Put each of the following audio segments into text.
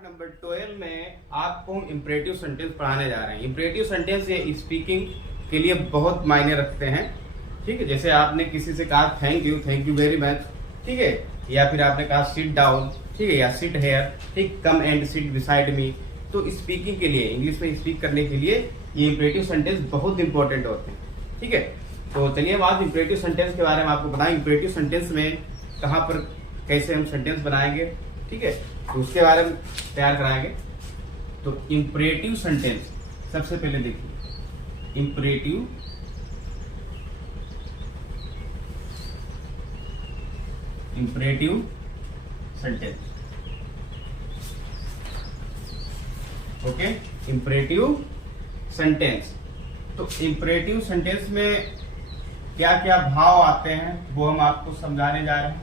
Part number 12 में आपको हम इंपरेटिव सेंटेंस पढ़ाने जा रहे हैं। इंपरेटिव सेंटेंस ये स्पीकिंग के लिए बहुत मायने रखते हैं। ठीक है, जैसे आपने किसी से कहा थैंक यू वेरी मच, ठीक है, या फिर आपने कहा सिट डाउन, ठीक है, या सिट हेयर, ठीक, come and sit beside me. तो स्पीकिंग के लिए, इंग्लिश में स्पीक करने के लिए ये इंपरेटिव सेंटेंस बहुत इंपॉर्टेंट होते हैं। ठीक है, तो चलिए अब आज इंपरेटिव सेंटेंस के बारे में आपको बताएं। इंपरेटिव सेंटेंस में कहाँ पर कैसे हम सेंटेंस बनाएंगे, ठीक है, तो उसके बारे में तैयार कराएंगे। तो इंपरेटिव सेंटेंस सबसे पहले देखिए, imperative sentence, okay, imperative sentence. तो इंपरेटिव सेंटेंस में क्या क्या भाव आते हैं वो हम आपको समझाने जा रहे हैं।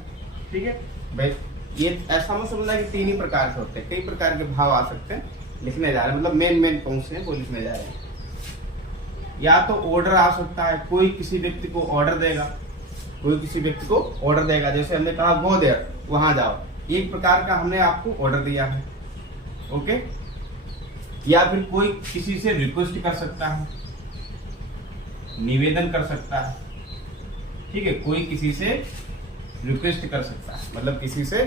ठीक है भाई, ये ऐसा मत समझना कि तीन ही प्रकार के होते हैं, कई प्रकार के भाव आ सकते हैं। लिखने जा रहे हैं, मतलब मेन कौन से हैं वो लिखने जा रहे हैं। या तो ऑर्डर आ सकता है, कोई किसी व्यक्ति को ऑर्डर देगा, कोई किसी व्यक्ति को ऑर्डर देगा। जैसे हमने कहा गो देयर, वहां जाओ, एक प्रकार का हमने आपको ऑर्डर दिया है। ओके, या फिर कोई किसी से रिक्वेस्ट कर सकता है, निवेदन कर सकता है। ठीक है, कोई किसी से रिक्वेस्ट कर सकता है, मतलब किसी से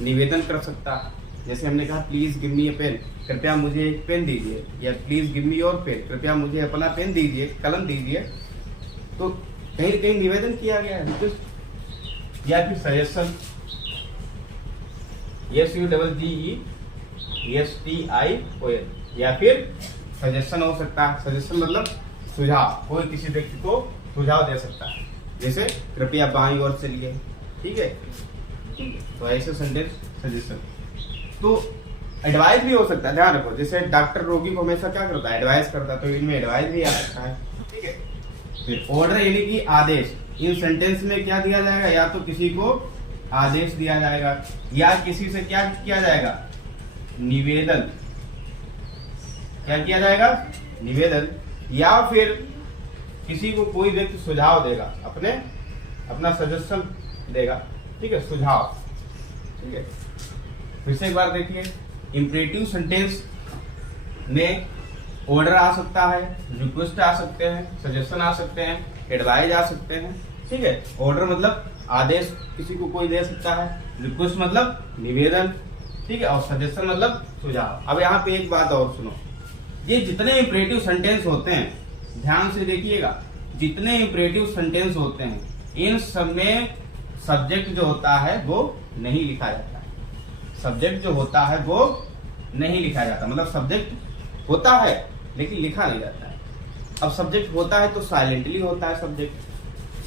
निवेदन कर सकता है। जैसे हमने कहा please give me a pen, कृपया मुझे एक पेन दीजिए, या please give me your pen, कृपया मुझे अपना पेन दीजिए, कलम दीजिए। तो कहीं न कहीं निवेदन किया गया है, रिक्वेस्ट। या फिर सजेशन, SUGGESTION, या फिर सजेशन हो सकता है। सजेशन मतलब सुझाव, कोई किसी व्यक्ति को सुझाव दे सकता है, जैसे कृपया बाईं ओर चलिए। ठीक है, तो ऐसे सेंटेंस सजेशन। तो एडवाइस भी हो सकता है, ध्यान रखो, जैसे डॉक्टर रोगी को हमेशा क्या करता है, एडवाइस करता है, तो इनमें एडवाइस भी आ सकता है। ठीक है, फिर ऑर्डर यानी कि आदेश। इन सेंटेंस में क्या दिया जाएगा, या तो किसी को आदेश दिया जाएगा, या किसी से क्या किया जाएगा, निवेदन। क्या किया जाएगा, निवेदन। या फिर किसी को कोई व्यक्ति सुझाव देगा, अपना सजेशन देगा। ठीक है, सुझाव। ठीक है, फिर से एक बार देखिए, इंपरेटिव सेंटेंस में ऑर्डर आ सकता है, रिक्वेस्ट आ सकते हैं, सजेशन आ सकते हैं, एडवाइज आ सकते हैं। ठीक है, ऑर्डर मतलब आदेश किसी को कोई दे सकता है, रिक्वेस्ट मतलब निवेदन, ठीक है, और सजेशन मतलब सुझाव। अब यहाँ पे एक बात और सुनो, ये जितने इंपरेटिव सेंटेंस होते हैं, ध्यान से देखिएगा, जितने इंपरेटिव सेंटेंस होते हैं इन सब में सब्जेक्ट जो होता है वो नहीं लिखा जाता है। सब्जेक्ट जो होता है वो नहीं लिखा जाता, मतलब सब्जेक्ट होता है लेकिन लिखा नहीं जाता है। अब सब्जेक्ट होता है तो साइलेंटली होता है सब्जेक्ट।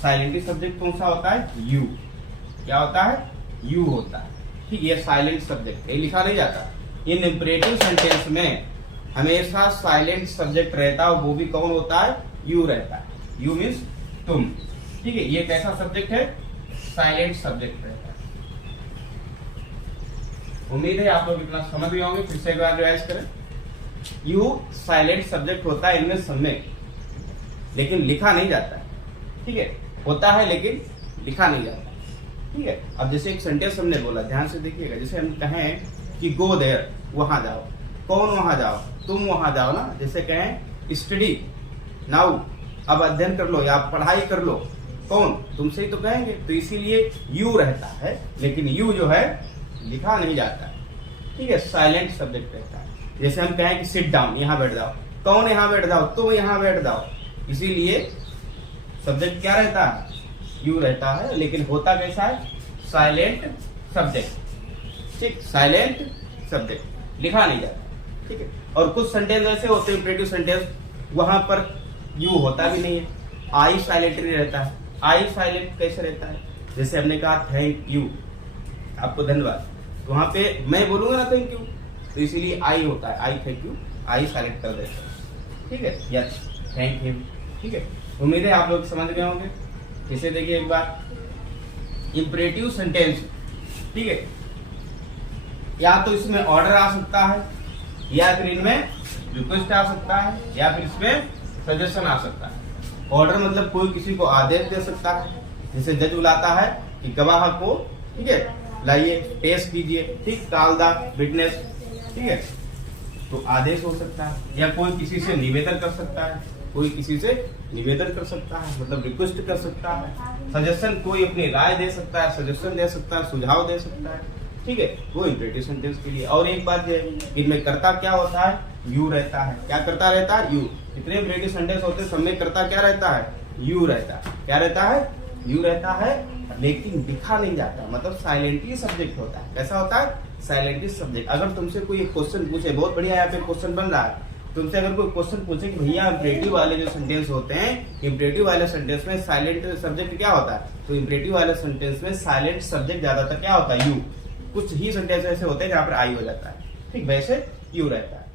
साइलेंटली सब्जेक्ट कौन सा होता है, यू। क्या होता है, यू होता है। ठीक, ये साइलेंट सब्जेक्ट, ये लिखा नहीं जाता। इन इंपरेटिव सेंटेंस में हमेशा साइलेंट सब्जेक्ट रहता है, वो भी कौन होता है, यू रहता है। यू मीन्स तुम। ठीक है, ये कैसा सब्जेक्ट है, साइलेंट सब्जेक्ट रहता है। उम्मीद है आप लोग इतना समझ गए होंगे। फिर से एक बार रिवाइज करें। यू साइलेंट सब्जेक्ट होता है इनमें सब में, लेकिन लिखा नहीं जाता है। ठीक है, होता है लेकिन लिखा नहीं जाता। ठीक है, अब जैसे एक सेंटेंस हमने बोला, ध्यान से देखिएगा, जैसे हम कहें कि गो देयर, वहां जाओ। कौन वहां जाओ, तुम वहां जाओ ना। जैसे कहें स्टडी नाउ, अब अध्ययन कर लो या पढ़ाई कर लो, कौन, तुमसे ही तो कहेंगे। तो इसीलिए यू रहता है, लेकिन यू जो है लिखा नहीं जाता है। ठीक है, साइलेंट सब्जेक्ट रहता है। जैसे हम कहें कि सिट डाउन, यहाँ बैठ जाओ, कौन यहाँ बैठ जाओ, तुम यहाँ बैठ जाओ। इसीलिए सब्जेक्ट क्या रहता है, यू रहता है, लेकिन होता कैसा है, साइलेंट सब्जेक्ट। ठीक, साइलेंट सब्जेक्ट, लिखा नहीं जाता। ठीक है, और कुछ सेंटेंस ऐसे होते हैं इंपरेटिव सेंटेंस, वहां पर यू होता भी नहीं है, आई साइलेंटली रहता है। आई साइलेंट कैसे रहता है, जैसे हमने कहा थैंक यू, आपको धन्यवाद, तो वहां पे मैं बोलूंगा ना थैंक यू, तो इसीलिए आई होता है, आई थैंक यू, आई साइलेंट कर देता है। ठीक है, या थैंक यू। ठीक है, उम्मीद है आप लोग समझ गए होंगे। इसे देखिए एक बार, इंपरेटिव सेंटेंस। ठीक है, या तो इसमें ऑर्डर आ सकता है, या फिर इनमें रिक्वेस्ट आ सकता है, या फिर इसमें सजेशन आ सकता है। ऑर्डर मतलब कोई किसी को आदेश दे सकता है, जैसे जज बुलाता है कि गवाह को, ठीक है, लाइए, पेश कीजिए, ठीक, कॉल द विटनेस, ठीक है। तो आदेश हो सकता है, या कोई किसी से निवेदन कर सकता है, कोई किसी से निवेदन कर सकता है मतलब रिक्वेस्ट कर सकता है। सजेशन, कोई अपनी राय दे सकता है, सजेशन दे सकता है, सुझाव दे सकता है, ठीक है, वो इंपरेटिव सेंटेंस के लिए। और एक बात है, इनमें कर्ता क्या होता है, यू रहता है। क्या करता रहता है, यू। जितने इंपरेटिव सेंटेंस होते हैं सब में कर्ता क्या रहता है, यू रहता है। क्या रहता है, यू रहता है, लेकिन दिखा नहीं जाता, मतलब साइलेंटली सब्जेक्ट होता है। कैसा होता है, साइलेंटली सब्जेक्ट। अगर तुमसे कोई एक क्वेश्चन पूछे, बहुत बढ़िया यहाँ पे क्वेश्चन बन रहा है, तुमसे अगर कोई क्वेश्चन पूछे कि भैया इंपरेटिव वाले जो सेंटेंस होते हैं, इंपरेटिव वाले सेंटेंस में साइलेंट सब्जेक्ट क्या होता है, तो इंपरेटिव वाले सेंटेंस में साइलेंट सब्जेक्ट ज्यादातर क्या होता है, यू। कुछ ही सेंटेंस ऐसे होते हैं जहाँ पर आई हो जाता है, ठीक, वैसे यू रहता है।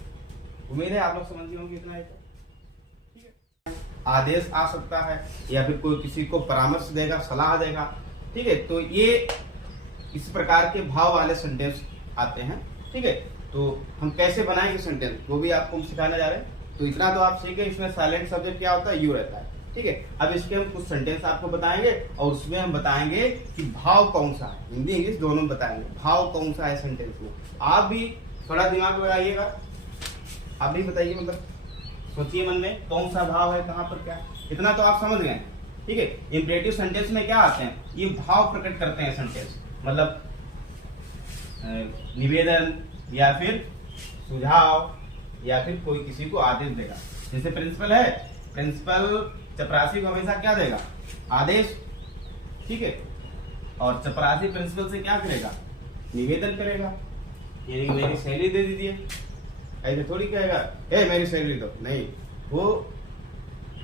उम्मीद है आप लोग समझ गए होंगे इतना है। ठीक है, आदेश आ सकता है, या फिर कोई किसी को परामर्श देगा, सलाह देगा, ठीक है। तो ये इस प्रकार के भाव वाले सेंटेंस आते हैं, ठीक है। तो हम कैसे बनाएंगे सेंटेंस, वो भी आपको हम सिखाने जा रहे हैं। तो इतना तो आप सीखे, इसमें साइलेंट सब्जेक्ट क्या होता है, यू रहता है, ठीक है। अब इसके हम कुछ सेंटेंस आपको बताएंगे, और उसमें हम बताएंगे कि भाव कौन सा है, हिंदी इंग्लिश दोनों बताएंगे, भाव कौन सा है सेंटेंस में। आप भी थोड़ा दिमाग लगाइएगा, आप भी बताइए, मतलब सोचिए मन में कौन सा भाव है, कहाँ पर क्या। इतना तो आप समझ गए, ठीक है। इंपरेटिव सेंटेंस में क्या आते हैं, ये भाव प्रकट करते हैं सेंटेंस, मतलब निवेदन या फिर सुझाव, या फिर कोई किसी को आदेश देगा। जैसे प्रिंसिपल है, प्रिंसिपल चपरासी को हमेशा क्या देगा, आदेश, ठीक है। और चपरासी प्रिंसिपल से क्या करेगा, निवेदन करेगा, यानी मेरी सैलरी दे दीजिए। ऐसे थोड़ी कहेगा, ए मेरी सैलरी दो, नहीं, वो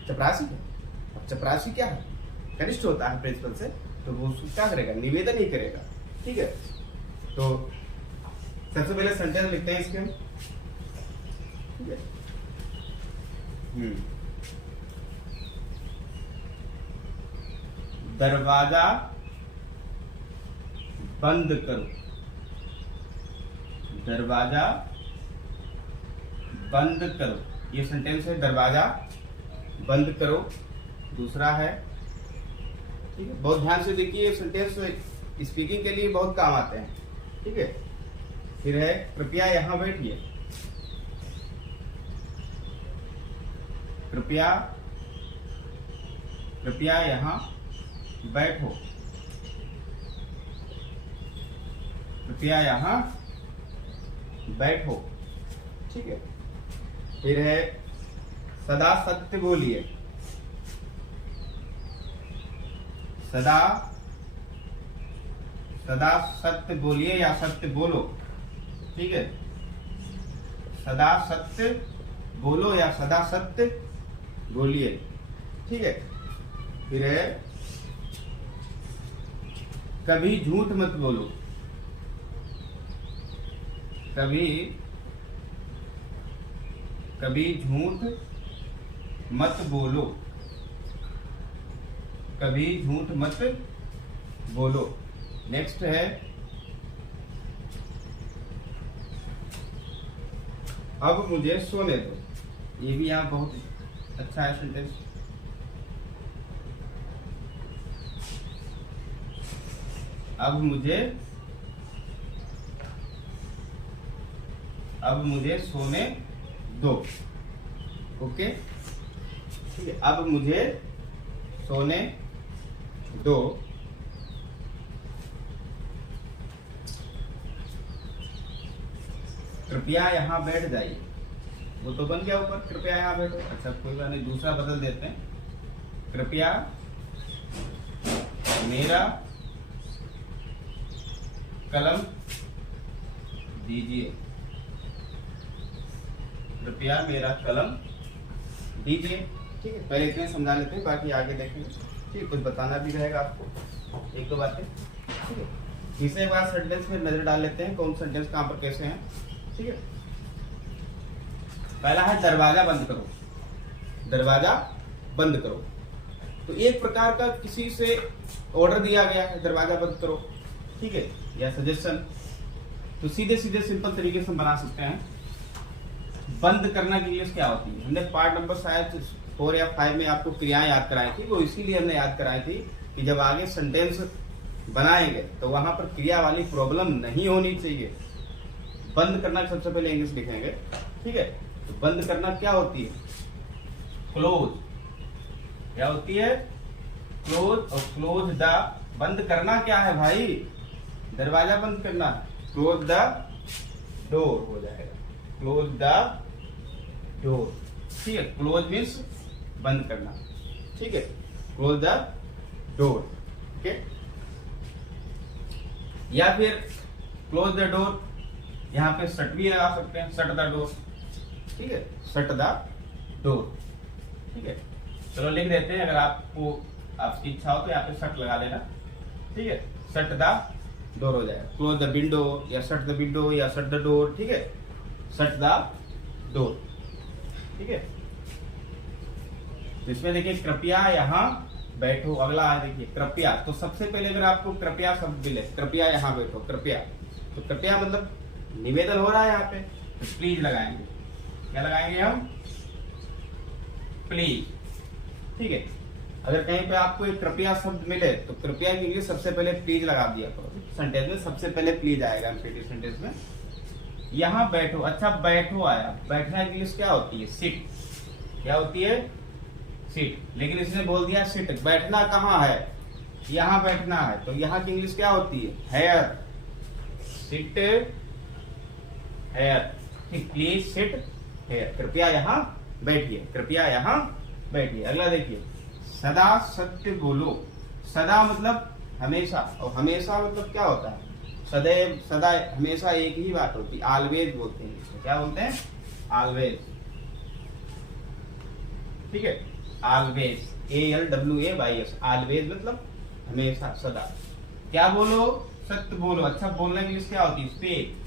चपरासी है। और चपरासी क्या है, कनिष्ठ होता है प्रिंसिपल से, तो वो क्या करेगा, निवेदन ही करेगा, ठीक है। तो सबसे पहले सेंटेंस लिखते हैं इसके हम, ठीक है। दरवाजा बंद करो, दरवाजा बंद करो, ये सेंटेंस है, दरवाजा बंद करो। दूसरा है, ठीक है, बहुत ध्यान से देखिए, ये सेंटेंस स्पीकिंग के लिए बहुत काम आते हैं, ठीक है। फिर है, कृपया यहां बैठिए, कृपया कृपया यहां बैठो, कृपया यहां बैठो, ठीक है। फिर है, सदा सत्य बोलिए, सदा सत्य बोलिए या सत्य बोलो, ठीक है। सदा सत्य बोलो या सदा सत्य बोलिए, ठीक है। फिर है, कभी झूठ मत बोलो, कभी झूठ मत बोलो, कभी झूठ मत बोलो। नेक्स्ट है, अब मुझे सोने दो, ये भी यहाँ बहुत अच्छा है सेंटेंस। अब मुझे सोने दो, ओके, ठीक है। अब मुझे सोने दो, कृपया यहाँ बैठ जाइए, वो तो बन गया ऊपर, कृपया यहाँ बैठो। अच्छा कोई बात नहीं, दूसरा बदल देते हैं, कृपया मेरा कलम दीजिए, कृपया मेरा कलम दीजिए, ठीक है। पहले इतने समझा लेते हैं, बाकी आगे देखेंगे, ठीक है। कुछ बताना भी रहेगा आपको, एक दो बातें, ठीक है। तीसरे बार सेंटेंस में नजर डाल लेते हैं, कौन सेंटेंस कहाँ पर कैसे हैं, ठीक है। पहला है, दरवाजा बंद करो, दरवाजा बंद करो। तो एक प्रकार का किसी से ऑर्डर दिया गया है, दरवाजा बंद करो, ठीक है, या सजेशन। तो सीधे सीधे सिंपल तरीके से बना सकते हैं। बंद करना की इंग्लिश क्या होती है, हमने पार्ट नंबर शायद 4 या 5 में आपको क्रियाएं याद कराई थी, वो इसीलिए हमने याद कराई थी कि जब आगे सेंटेंस बनाएंगे तो वहां पर क्रिया वाली प्रॉब्लम नहीं होनी चाहिए। बंद करना सबसे पहले इंग्लिश लिखेंगे, ठीक है। तो बंद करना क्या होती है? क्लोज। क्या होती है? क्लोज। और क्लोज द, बंद करना क्या है भाई? दरवाजा बंद करना। क्लोज द डोर हो जाएगा, क्लोज द डोर, ठीक है। क्लोज मीन्स बंद करना, ठीक है। Close the door, okay. या फिर क्लोज द डोर, यहाँ पे शट भी लगा सकते हैं, शट द डोर, ठीक है। शट द डोर, ठीक है। चलो लिख देते हैं, अगर आपको आपकी इच्छा हो तो यहाँ पे शट लगा लेना, ठीक है। शट द डोर हो जाएगा। क्लोज द विंडो या शट द विंडो या शट द डोर, ठीक है। शट द डोर, ठीक है। इसमें देखिए कृपया यहाँ बैठो, अगला है देखिए कृपया। तो सबसे पहले अगर आपको कृपया शब्द मिले, कृपया यहाँ बैठो, कृपया, तो कृपया मतलब निवेदन हो रहा है यहाँ पे, तो प्लीज लगाएंगे। क्या लगाएंगे हम? प्लीज, ठीक है। अगर कहीं पे आपको एक कृपया शब्द मिले तो कृपया के लिए सबसे पहले प्लीज लगा दिया करो। सेंटेंस में सबसे पहले प्लीज आएगा, एम्पिटी सेंटेंस में। यहाँ बैठो, अच्छा बैठो आया, बैठना की इंग्लिश क्या होती है? सिट। क्या होती है? सिट। लेकिन इसने बोल दिया सिट। बैठना कहाँ है? यहाँ बैठना है, तो यहाँ की इंग्लिश क्या होती है? हेयर। सिट हेयर, ठीक। प्लीज सिट हेयर, कृपया यहाँ बैठिए, कृपया यहाँ बैठिए। अगला देखिए, सदा सत्य बोलो। सदा मतलब हमेशा, और हमेशा मतलब क्या होता है? सदैव, सदा, हमेशा एक ही बात होती है, ऑलवेज बोलते हैं इसको। क्या बोलते हैं? ऑलवेज, ठीक है। ऑलवेज, ALWAYS, ऑलवेज मतलब हमेशा, सदा। क्या बोलो? सत्य बोलो। अच्छा बोलने की इंग्लिश क्या होती है? स्पीक।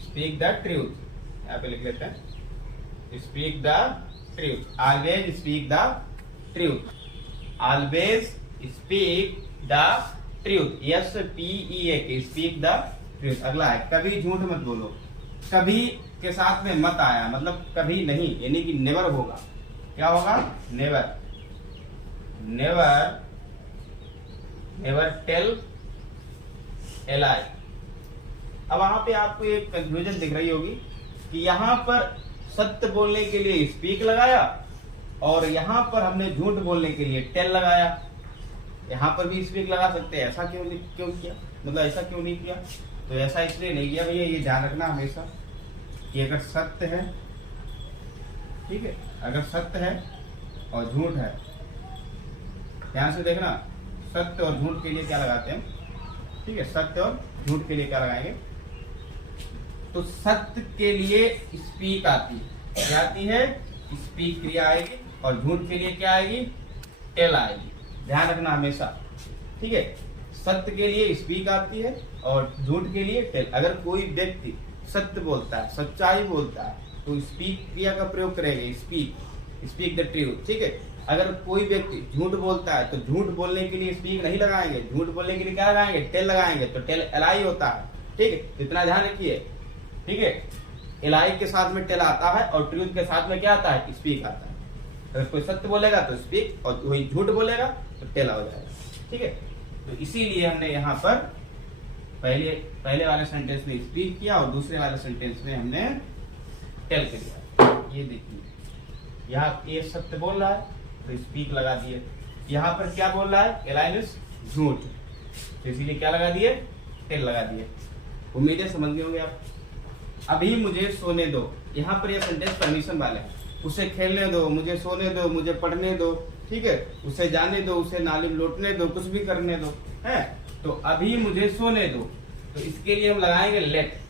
स्पीक द ट्रूथ, यहाँ पे लिख लेते हैं, speak the truth. Always speak the truth, always speak the truth, SPEAK, speak the truth. अगला है कभी झूठ मत बोलो। कभी के साथ में मत आया, मतलब कभी नहीं, यानी कि नेवर होगा। क्या होगा? Never. Never, never tell a lie. अब वहां पे आपको एक कंफ्यूजन दिख रही होगी कि यहाँ पर सत्य बोलने के लिए स्पीक लगाया और यहाँ पर हमने झूठ बोलने के लिए टेल लगाया। यहाँ पर भी स्पीक लगा सकते हैं, ऐसा क्यों किया? मतलब ऐसा क्यों नहीं किया? तो ऐसा इसलिए नहीं किया भैया, ये ध्यान रखना हमेशा कि अगर सत्य है, ठीक है, अगर सत्य है और झूठ है, ध्यान से देखना, सत्य और झूठ के लिए क्या लगाते हैं, ठीक है। सत्य और झूठ के लिए क्या लगाएंगे? तो सत्य के लिए स्पीक आती है। क्या आती है? स्पीक क्रिया आएगी, और झूठ के लिए क्या आएगी? टेल आएगी। ध्यान रखना हमेशा, ठीक है। सत्य के लिए स्पीक आती है और झूठ के लिए टेल। अगर कोई व्यक्ति सत्य बोलता है, सच्चाई बोलता है, तो स्पीक क्रिया का प्रयोग करेंगे, स्पीक द ट्रूथ, ठीक है। अगर कोई व्यक्ति झूठ बोलता है तो झूठ बोलने के लिए स्पीक नहीं लगाएंगे, झूठ बोलने के लिए क्या लगाएंगे? टेल लगाएंगे। तो टेल एलाई होता है, ठीक है। इतना ध्यान रखिए, ठीक है। एलाई के साथ में टेल आता है और ट्रूथ के साथ में क्या आता है? स्पीक आता है। अगर कोई सत्य बोलेगा तो स्पीक, और वही झूठ बोलेगा तो टेल हो जाएगा, ठीक है। तो इसीलिए हमने यहाँ पर पहले वाले सेंटेंस में स्पीक किया और दूसरे वाले सेंटेंस में हमने टेल किया। ये देखिए, यहाँ ये सत्य बोल रहा है तो स्पीक लगा दिए। यहाँ पर क्या बोल रहा है? एलाइनस झूठ, तो इसीलिए क्या लगा दिए? टेल लगा दिए। उम्मीद है समझ गए होंगे आप। अभी मुझे सोने दो, यहाँ पर यह सेंटेंस परमिशन वाले हैं। उसे खेलने दो, मुझे सोने दो, मुझे पढ़ने दो, ठीक है। उसे जाने दो, उसे नाली में लौटने दो, कुछ भी करने दो, है। तो अभी मुझे सोने दो, तो इसके लिए हम लगाएंगे लेट।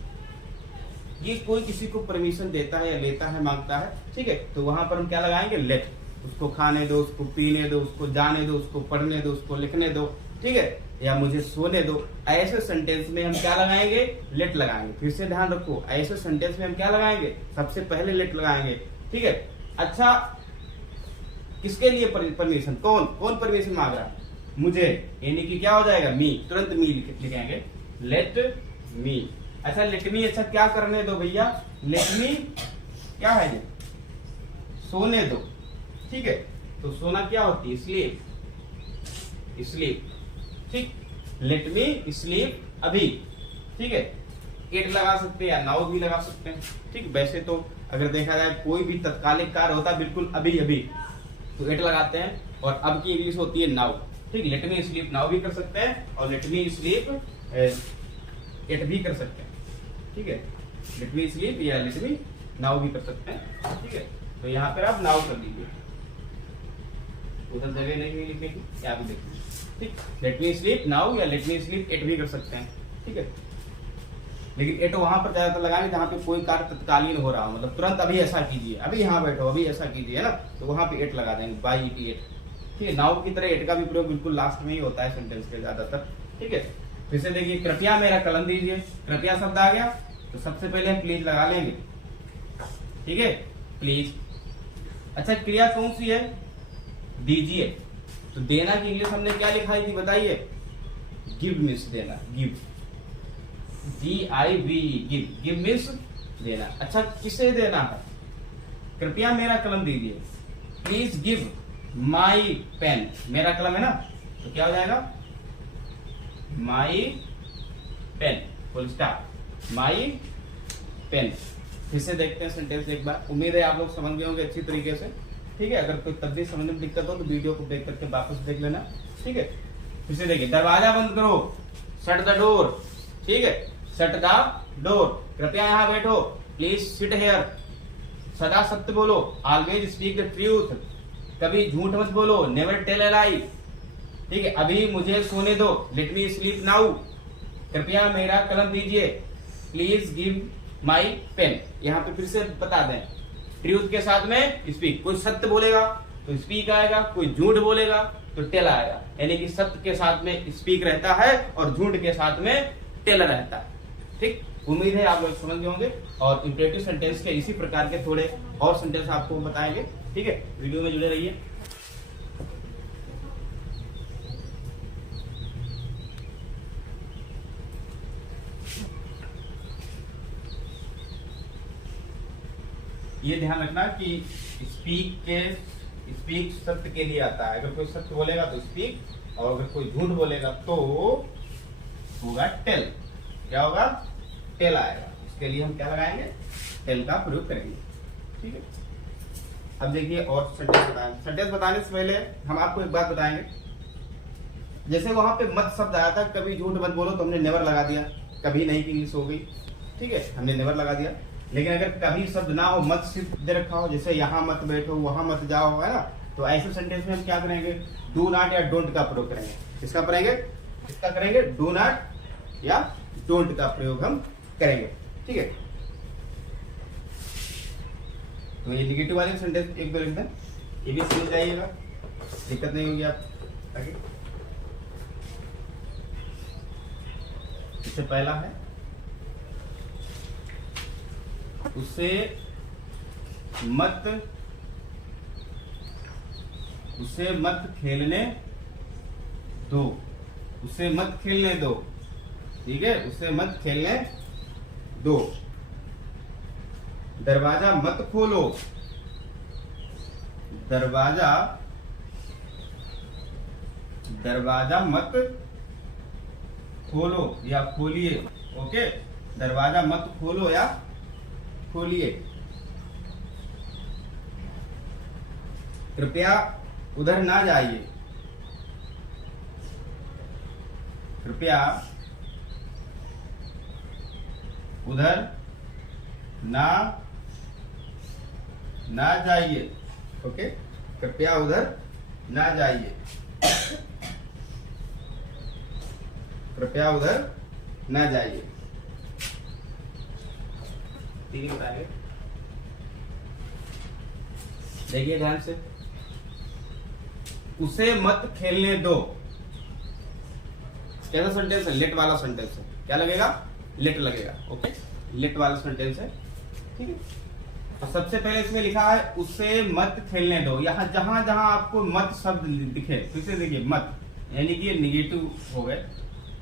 ये कोई किसी को परमिशन देता है या लेता है, मांगता है, ठीक है। तो वहां पर हम क्या लगाएंगे? लेट। उसको खाने दो, उसको पीने दो, उसको जाने दो, उसको पढ़ने दो, उसको लिखने दो, ठीक है, या मुझे सोने दो। ऐसे सेंटेंस में हम क्या लगाएंगे? लेट लगाएंगे। फिर से ध्यान रखो, ऐसे सेंटेंस में हम क्या लगाएंगे? सबसे पहले लेट लगाएंगे, ठीक है। अच्छा, किसके लिए परमिशन? कौन परमिशन मांग रहा है? मुझे, यानी कि क्या हो जाएगा? मी। तुरंत मी लिखेंगे, लेट मी। अच्छा लेट मी, अच्छा क्या करने दो भैया? लेट मी क्या है ये? सोने दो, ठीक है। तो सोना क्या होती है? स्लीप। स्लीप, ठीक, लेट मी स्लीप अभी, ठीक है, इट लगा सकते हैं या नाउ भी लगा सकते हैं। ठीक, वैसे तो अगर देखा जाए कोई भी तत्कालिक कार्य होता है बिल्कुल अभी अभी तो इट लगाते हैं, और अब की इंग्लिश होती है नाउ। ठीक, लेट मी स्लीप नाउ भी कर सकते हैं और लेट मी स्लीप इट भी कर सकते हैं। ठीक है, लेट मी स्लीप या लेट मी नाउ भी कर सकते हैं। ठीक है, तो यहाँ पर आप नाउ कर लीजिए, उधर जगह नहीं लिखेगी, यहाँ भी देखिए। ठीक, लेट मी स्लीप नाउ या लेट मी स्लीप इट भी कर सकते हैं। ठीक है, लेकिन इट वहां पर ज्यादातर लगाएंगे जहाँ पे कोई कार्य तत्कालीन हो रहा हो, मतलब तुरंत अभी ऐसा कीजिए, अभी यहाँ बैठो, अभी ऐसा कीजिए, है ना, तो वहां पे इट लगा देंगे, बाई इट इट। ठीक है, नाउ की तरह इट का भी प्रयोग बिल्कुल लास्ट में ही होता है सेंटेंस के ज्यादातर। ठीक है, फिर से देखिए, कृपया मेरा कलम दीजिए, कृपया शब्द आ गया तो सबसे पहले हम प्लीज लगा लेंगे। ठीक है, प्लीज। अच्छा, क्रिया कौन सी है? दीजिए। तो देना की इंग्लिश हमने क्या लिखाई थी बताइए? गिव मीन्स देना, give, GIVE, give, give means देना। अच्छा, किसे देना है? कृपया मेरा कलम दीजिए, प्लीज गिव माई पेन, मेरा कलम है ना, तो क्या हो जाएगा? My pen, full stop, my pen. फिर से देखते हैं सेंटेंस एक बार, उम्मीद है आप लोग समझ गए होंगे अच्छी तरीके से। ठीक है, अगर कोई तब भी समझने में दिक्कत हो तो वीडियो को देख करके वापस देख लेना। ठीक है, फिर से देखिए, दरवाजा बंद करो, शट द डोर। ठीक है, शट द डोर, कृपया यहाँ बैठो, प्लीज सिट हेयर, सदा सत्य बोलो, ऑलवेज स्पीक द ट्रूथ, कभी झूठ मत बोलो, नेवर टेल अ लाई। ठीक है, अभी मुझे सोने दो, लेट मी स्लीप नाउ, कृपया मेरा कलम दीजिए, प्लीज गिव माई पेन। यहाँ पे फिर से बता दें, ट्रूथ के साथ में स्पीक, कोई सत्य बोलेगा तो स्पीक आएगा, कोई झूठ बोलेगा तो टेल आएगा, यानी कि सत्य के साथ में स्पीक रहता है और झूठ के साथ में टेल रहता है। ठीक, उम्मीद है आप लोग समझ गए होंगे, और इंपरेटिव सेंटेंस के इसी प्रकार के थोड़े और सेंटेंस आपको बताएंगे। ठीक है, वीडियो में जुड़े रहिए। ये ध्यान रखना कि स्पीक सत्य के लिए आता है, अगर कोई सत्य बोलेगा तो स्पीक, और अगर कोई झूठ बोलेगा तो होगा टेल। क्या होगा? टेल आएगा, उसके लिए हम क्या लगाएंगे? टेल का प्रयोग करेंगे। ठीक है, अब देखिए और सेंटेंस बताने से पहले हम आपको एक बात बताएंगे। जैसे वहां पे मत शब्द आया था, कभी झूठ मत बोलो, तो हमने नेवर लगा दिया, कभी नहीं की इंग्लिश हो गई। ठीक है, हमने नेवर लगा दिया। लेकिन अगर कभी शब्द ना हो, मत सिर्फ दे रखा हो, जैसे यहाँ मत बैठो, वहां मत जाओ, है ना, तो ऐसे सेंटेंस में हम क्या करेंगे? डू नॉट या डोंट का प्रयोग करेंगे। किसका करेंगे? इसका करेंगे, डू नॉट या डोंट का प्रयोग हम करेंगे। ठीक है, तो ये निगेटिव वाले सेंटेंस एक दो लिख दें, ये भी समझ जाइएगा, दिक्कत नहीं होगी आप आगे। इससे पहला है, उसे मत खेलने दो, उसे मत खेलने दो। ठीक है, उसे मत खेलने दो। दरवाजा मत खोलो, दरवाजा मत खोलो या खोलिए। ओके, दरवाजा मत खोलो या खोलिए। कृपया उधर ना जाइए, कृपया उधर ना जाइए। ओके, कृपया उधर ना जाइए, कृपया उधर ना जाइए। ठीक है, बताइए, देखिए ध्यान से, उसे मत खेलने दो, कैसा सेंटेंस है? लेट वाला सेंटेंस है, क्या लगेगा? लेट लगेगा। ओके, लेट वाला सेंटेंस है। ठीक है, तो सबसे पहले इसमें लिखा है उसे मत खेलने दो। यहाँ जहां जहां आपको मत शब्द दिखे, फिर से देखिए मत, यानी कि ये निगेटिव हो गए,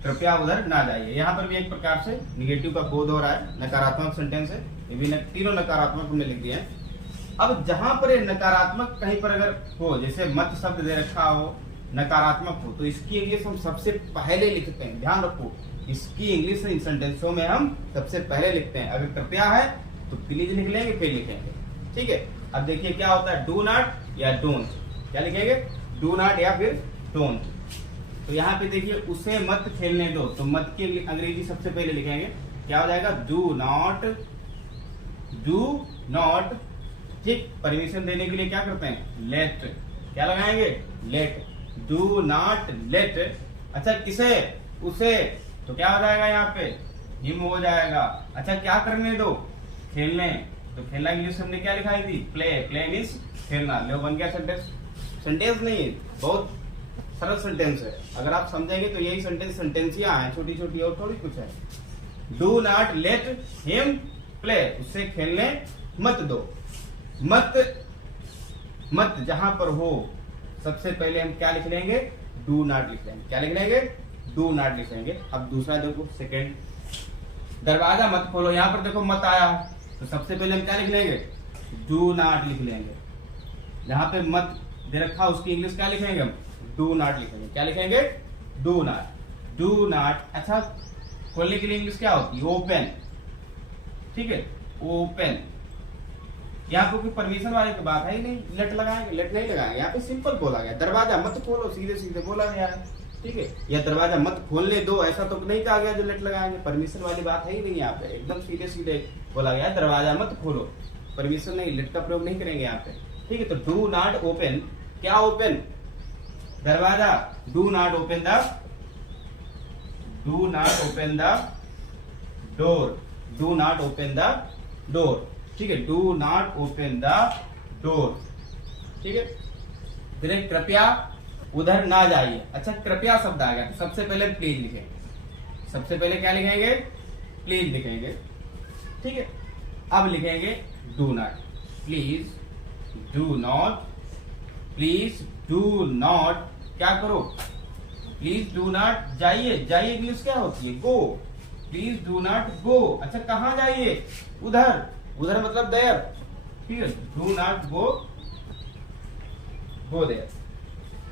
कृपया उधर ना जाइए। यहाँ पर भी एक प्रकार से निगेटिव का बोध हो रहा है, नकारात्मक सेंटेंस है, ये भी तीनों नकारात्मक हमने लिख दिए हैं। अब जहां पर ये नकारात्मक कहीं पर अगर हो, जैसे मत शब्द दे रखा हो नकारात्मक हो तो इसकी इंग्लिश हम सबसे पहले लिखते हैं। ध्यान रखो, इसकी इंग्लिश इन सेंटेंसों में हम सबसे पहले लिखते हैं। अगर कृपया है तो प्लीज लिख लेंगे, फिर लिखेंगे। ठीक है, अब देखिए क्या होता है, डू नॉट या डोंट। क्या लिखेंगे, डू नॉट या फिर डोंट। तो यहाँ पे देखिए, उसे मत खेलने दो, तो मत की अंग्रेजी सबसे पहले लिखेंगे, क्या हो जाएगा, डू नॉट। डू नॉट, ठीक। परमिशन देने के लिए क्या करते हैं, लेट। क्या लगाएंगे, लेट। Do not late. अच्छा, किसे, उसे, तो क्या हो जाएगा यहाँ पे, हिम हो जाएगा। अच्छा, क्या करने दो, खेलने। तो खेलना इंग्लिश हमने क्या लिखाई थी, प्ले। प्ले मीन्स खेलना। लो, बन गया सेंटेंस। सेंटेंस नहीं, बहुत सरल सेंटेंस है। अगर आप समझेंगे तो यही सेंटेंसियां हैं, छोटी छोटी, और थोड़ी कुछ है। Do not let him play, उससे खेलने मत दो। मत जहां पर हो, सबसे पहले हम क्या लिख लेंगे, डू नॉट लिख लेंगे। क्या लिख लेंगे, डू नॉट लिख लेंगे। अब दूसरा देखो, सेकेंड, दरवाजा मत खोलो। यहाँ पर देखो मत आया, तो सबसे पहले हम क्या लिख लेंगे, डू नॉट लिख लेंगे। जहां पे मत दे रखा उसकी इंग्लिश क्या लिखेंगे हम, डू नॉट लिखेंगे। क्या लिखेंगे, डू नॉट। Do not. अच्छा, खोलने के लिए इंग्लिश क्या होती है, ओपन। ठीक है, ओपन। यहाँ पर कोई परमिशन वाले की बात है ही नहीं, लेट लगाएंगे, लेट नहीं लगाएंगे। यहाँ पे सिंपल बोला गया, दरवाजा मत खोलो, सीधे सीधे बोला गया है। ठीक है, या दरवाजा मत खोलने दो, ऐसा तो नहीं कहा गया जो लेट लगाएंगे। परमिशन वाली बात है ही नहीं, यहाँ पे एकदम सीधे सीधे बोला गया, दरवाजा मत खोलो, परमिशन नहीं, लेट का प्रयोग नहीं करेंगे यहाँ पे। ठीक है, तो डू नॉट ओपन। क्या ओपन, दरवाजा। Do not open the, do not open the door. Do not open the door. ठीक है, do not open the door. ठीक है, फिर कृपया उधर ना जाइए। अच्छा, कृपया शब्द आ गया, तो सबसे पहले प्लीज लिखेंगे। सबसे पहले क्या लिखेंगे, प्लीज लिखेंगे। ठीक है, अब लिखेंगे do not. Please do not, please do not, क्या करो, प्लीज डू नॉट जाइए। जाइए इंग्लिश क्या होती है, go. Please do not go. अच्छा, कहाँ जाइए, उधर। उधर मतलब देयर। ठीक है, do not go, go there.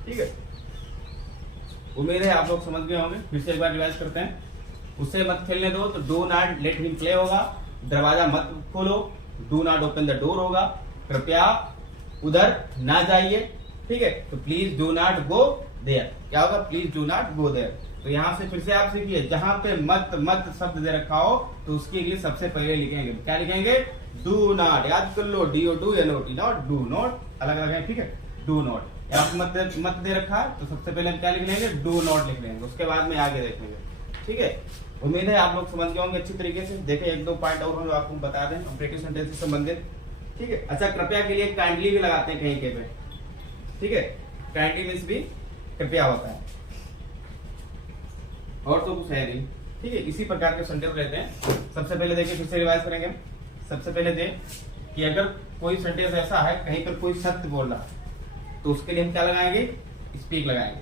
ठीक है, उम्मीद है आप लोग समझ गए होंगे। फिर से एक बार रिवाइज करते हैं। उससे मत खेलने दो, तो do not let him play होगा। दरवाजा मत खोलो, do not open the door होगा। कृपया उधर ना जाइए। ठीक है, तो please do not go there. क्या होगा, please do not go there. तो यहां से फिर से आप सीखिए, जहां पे मत शब्द दे रखा हो तो उसकी इंग्लिश सबसे पहले लिखेंगे। क्या लिखेंगे, डू नॉट। याद कर लो, D O do N O T, not do not, अलग अलग है। ठीक है, डू नॉट। मत दे रखा तो सबसे पहले हम क्या लिख लेंगे, डू नॉट लिख लेंगे, उसके बाद में आगे देखेंगे। ठीक है, उम्मीद है आप लोग समझ गए होंगे अच्छी तरीके से। देखें, एक दो पॉइंट और हम आपको बता दें ऑपरेटिव सेंटेंस से संबंधित। ठीक है, अच्छा, कृपया के लिए काइंडली भी लगाते हैं कहीं के पे। ठीक है, काइंडली मीन्स भी कृपया होता है, और तो कुछ है नहीं। ठीक है, इसी प्रकार के सेंटेंस रहते हैं। सबसे पहले देखिए, फिर से रिवाइज करेंगे। सबसे पहले देख कि अगर कोई सेंटेंस ऐसा है, कहीं पर कोई सत्य बोल रहा है, तो उसके लिए हम क्या लगाएंगे, स्पीक लगाएंगे।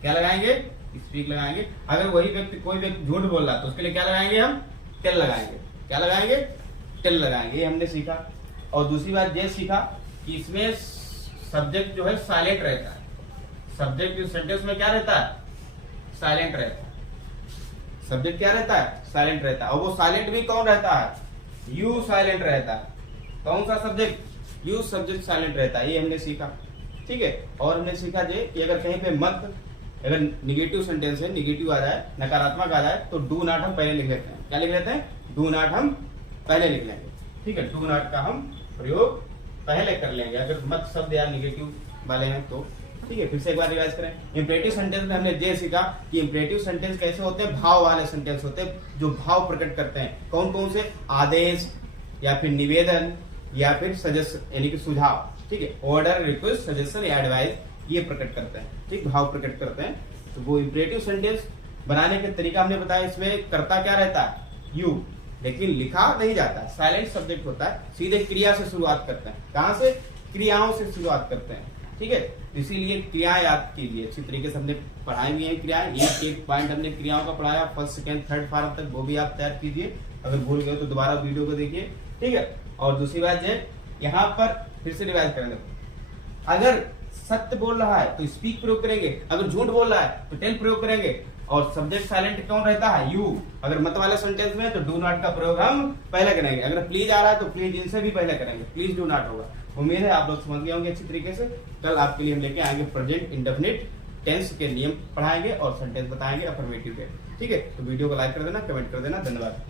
क्या लगाएंगे, स्पीक लगाएंगे। अगर वही व्यक्ति, कोई व्यक्ति झूठ बोल रहा है, तो उसके लिए क्या लगाएंगे, हम टेल लगाएंगे। क्या लगाएंगे, टेल लगाएंगे। ये हमने सीखा। और दूसरी बात ये सीखा कि इसमें सब्जेक्ट जो है साइलेंट रहता है। सब्जेक्ट इस सेंटेंस में क्या रहता है, साइलेंट रहता है। सब्जेक्ट क्या रहता है, साइलेंट रहता है। और वो साइलेंट भी कौन रहता है, यू साइलेंट रहता है। कौन सा सब्जेक्ट, यू सब्जेक्ट साइलेंट रहता है। ये हमने सीखा। ठीक है, और हमने सीखा कि अगर कहीं पे मत, अगर निगेटिव सेंटेंस है, निगेटिव आ जाए, नकारात्मक आ जाए, तो डू नॉट हम पहले लिख लेते हैं। क्या लिख लेते हैं, डू नॉट हम पहले लिख लेंगे। ठीक है, डू नॉट का हम प्रयोग पहले कर लेंगे अगर मत शब्द या निगेटिव वाले हैं तो। ठीक है, फिर से एक बार रिवाइज करें। इंपरेटिव सेंटेंस में हमने ये सीखा कि इंपरेटिव सेंटेंस कैसे होते हैं, भाव वाले सेंटेंस होते हैं, जो भाव प्रकट करते हैं। कौन कौन से, आदेश या फिर निवेदन या फिर सजेशन, यानी कि सुझाव। ठीक है, ऑर्डर, रिक्वेस्ट, सजेशन या एडवाइस, ये प्रकट करते हैं। ठीक, भाव प्रकट करते हैं। तो वो इंपरेटिव सेंटेंस बनाने का तरीका हमने बताया। इसमें कर्ता क्या रहता है, यू, लेकिन लिखा नहीं जाता, साइलेंट सब्जेक्ट होता है। सीधे क्रिया से शुरुआत करते हैं। कहां से, क्रियाओं से शुरुआत करते हैं। ठीक है, इसीलिए क्रिया याद कीजिए अच्छी तरीके से। हमने पढ़ाई हुई है क्रियाएं, एक पॉइंट हमने क्रियाओं का पढ़ाया, फर्स्ट सेकंड थर्ड फॉर्म तक, वो भी आप तैयार कीजिए। अगर भूल गए तो दोबारा वीडियो को देखिए। ठीक है, और दूसरी बात है, यहाँ पर फिर से रिवाइज करेंगे। अगर सत्य बोल रहा है तो स्पीक प्रयोग करेंगे, अगर झूठ बोल रहा है तो टेल प्रयोग करेंगे। और सब्जेक्ट साइलेंट कौन रहता है? यू। अगर मत वाले सेंटेंस में तो डू नॉट का प्रयोग हम पहले करेंगे। अगर प्लीज आ रहा है तो प्लीज इनसे भी पहले करेंगे, प्लीज डू नॉट होगा। उम्मीद है आप लोग समझ गए होंगे अच्छी तरीके से। कल आपके लिए हम लेके आएंगे प्रेजेंट इंडेफिनिट टेंस के नियम पढ़ाएंगे और सेंटेंस बताएंगे अफर्मेटिव के। ठीक है, तो वीडियो को लाइक कर देना, कमेंट कर देना। धन्यवाद।